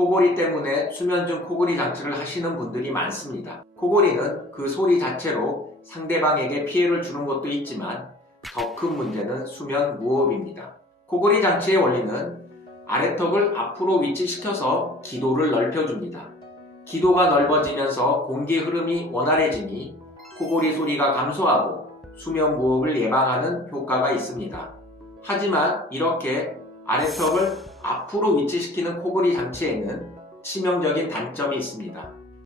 코골이 때문에 수면 중 코골이 장치를 하시는 분들이 많습니다. 코골이는 그 소리 자체로 상대방에게 피해를 주는 것도 있지만 더 큰 문제는 수면 무호흡입니다. 코골이 장치의 원리는 아래턱을 앞으로 위치시켜서 기도를 넓혀줍니다. 기도가 넓어지면서 공기 흐름이 원활해지니 코골이 소리가 감소하고 수면 무호흡을 예방하는 효과가 있습니다. 하지만 이렇게 아래턱을 앞으로 위치시키는 코골이 장치에는 치명적인 단점이 있습니다.